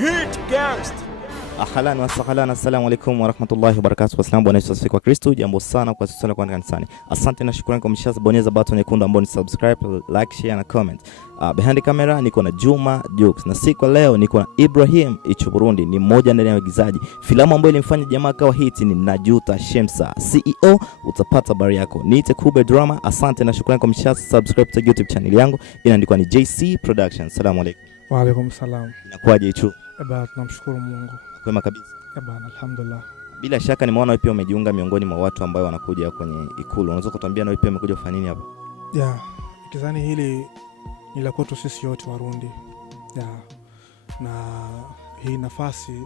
Hit Gangst. Ahlan wa sahlan, assalamu alaikum wa rahmatullahi wa barakatuh. Wassalamu Bwana Yesu asifiwe Kristo. Jambo sana kwa sisi kwa kanisani. Asante na shukrani kwa mshabonyeza button nyekundu ambao ni subscribe, like, share na comment. Behind camera niko na Juma Jokes na siku leo niko na Ibrahim Ic'Uburundi, ni mmoja ndani ya waigizaji. Filamu ambayo ilimfanya jamaa kawa hit ni Najuta Shemsa. CEO utapata habari yako. Niite Kube Drama. Asante na shukrani kwa subscribe to YouTube channel yangu. Inaandikwa ni JC Production. Assalamu alaikum. Wa alaikum salam. Inakuaje Ichu? Tunamshukuru Mungu. Kwema kabisa. Alhamdulillah. Bila shaka nimeona wewe pia umejiunga miongoni mwa watu ambao wanakuja kwenye Ikulu. Unaweza kutuambia na wewe pia umekuja kufanya nini hapa? Kizani hili ni la kwetu sisi wote Warundi. Na hii nafasi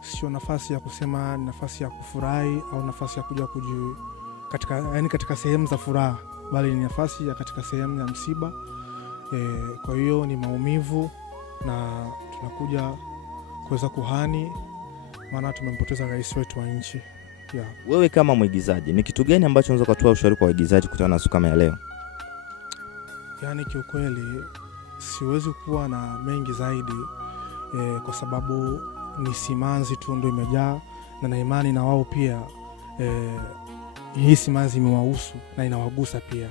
sio nafasi ya kusema nafasi ya kufurahi au nafasi ya kuja katika sehemu za furaha, bali ni nafasi ya katika sehemu ya msiba. Kwa hiyo ni maumivu na tunakuja kuweza kuhani, maana tumempoteza rais wetu wa nchi. Wewe kama mwigizaji, ni kitu gani ambacho unaweza kutoa ushauri kwa waigizaji kutana na siku kama ya leo? Kiukweli siwezi kuwa na mengi zaidi kwa sababu ni Simanzi tu ndio imejaa, na imani na wao pia hii Simanzi imewahusu na inawagusa pia,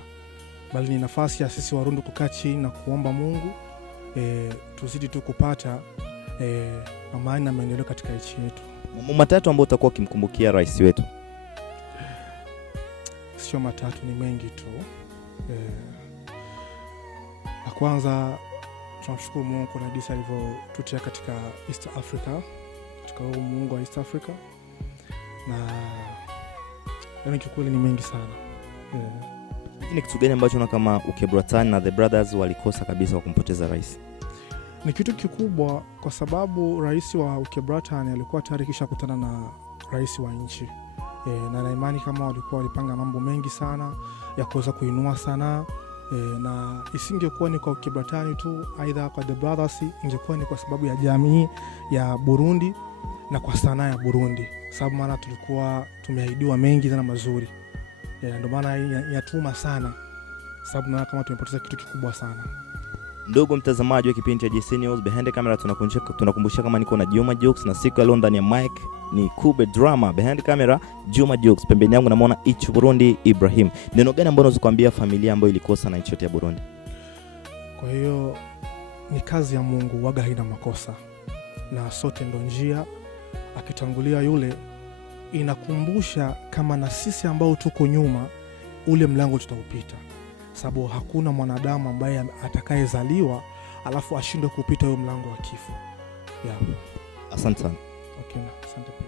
bali ni nafasi ya sisi Warundi kukaa chini na kuomba Mungu tuzidi tu kupata amani na maendeleo katika nchi yetu. Mambo matatu ambayo utakuwa ukimkumbukia rais wetu? Sio matatu, ni mengi tu. La kwanza, tunamshukuru Mungu kwa jinsi alivyotutia katika East Africa, katika huo Mungu wa East Africa, na kiukweli ni mengi sana. Ni kitu gani ambacho kama Ukebratani na the brothers walikosa kabisa kwa kumpoteza rais? Ni kitu kikubwa kwa sababu rais wa Ukebratani alikuwa tayari kisha kutana na rais wa nchi. Na imani kama walipanga mambo mengi sana ya kuweza kuinua sana, na isingekuwa ni kwa Ukebratani tu, aidha kwa the brothers, ingekuwa ni kwa sababu ya jamii ya Burundi na kwa sanaa ya Burundi, sababu maana tulikuwa tumeahidiwa mengi sana mazuri. Ndio maana yatuma sana, sababu na kama tumepoteza kitu kikubwa sana. Ndugu mtazamaji wa kipindi cha JC News, behind camera tunakumbusha kama niko na Juma Jokes, na siku leo ndani ya mic ni Kube Drama. Behind camera Juma Jokes, pembeni yangu namuona Ic'Uburundi Ibrahim. Neno gani ambalo unaweza kuambia familia ambayo ilikosa na nchi yote ya Burundi? Kwa hiyo ni kazi ya Mungu, waga haina makosa, na sote ndo njia. Akitangulia yule, inakumbusha kama na sisi ambao tuko nyuma ule mlango tutaupita, sababu hakuna mwanadamu ambaye atakayezaliwa alafu ashindwe kupita huo mlango wa kifo. Asante sana. Okay, asante pia.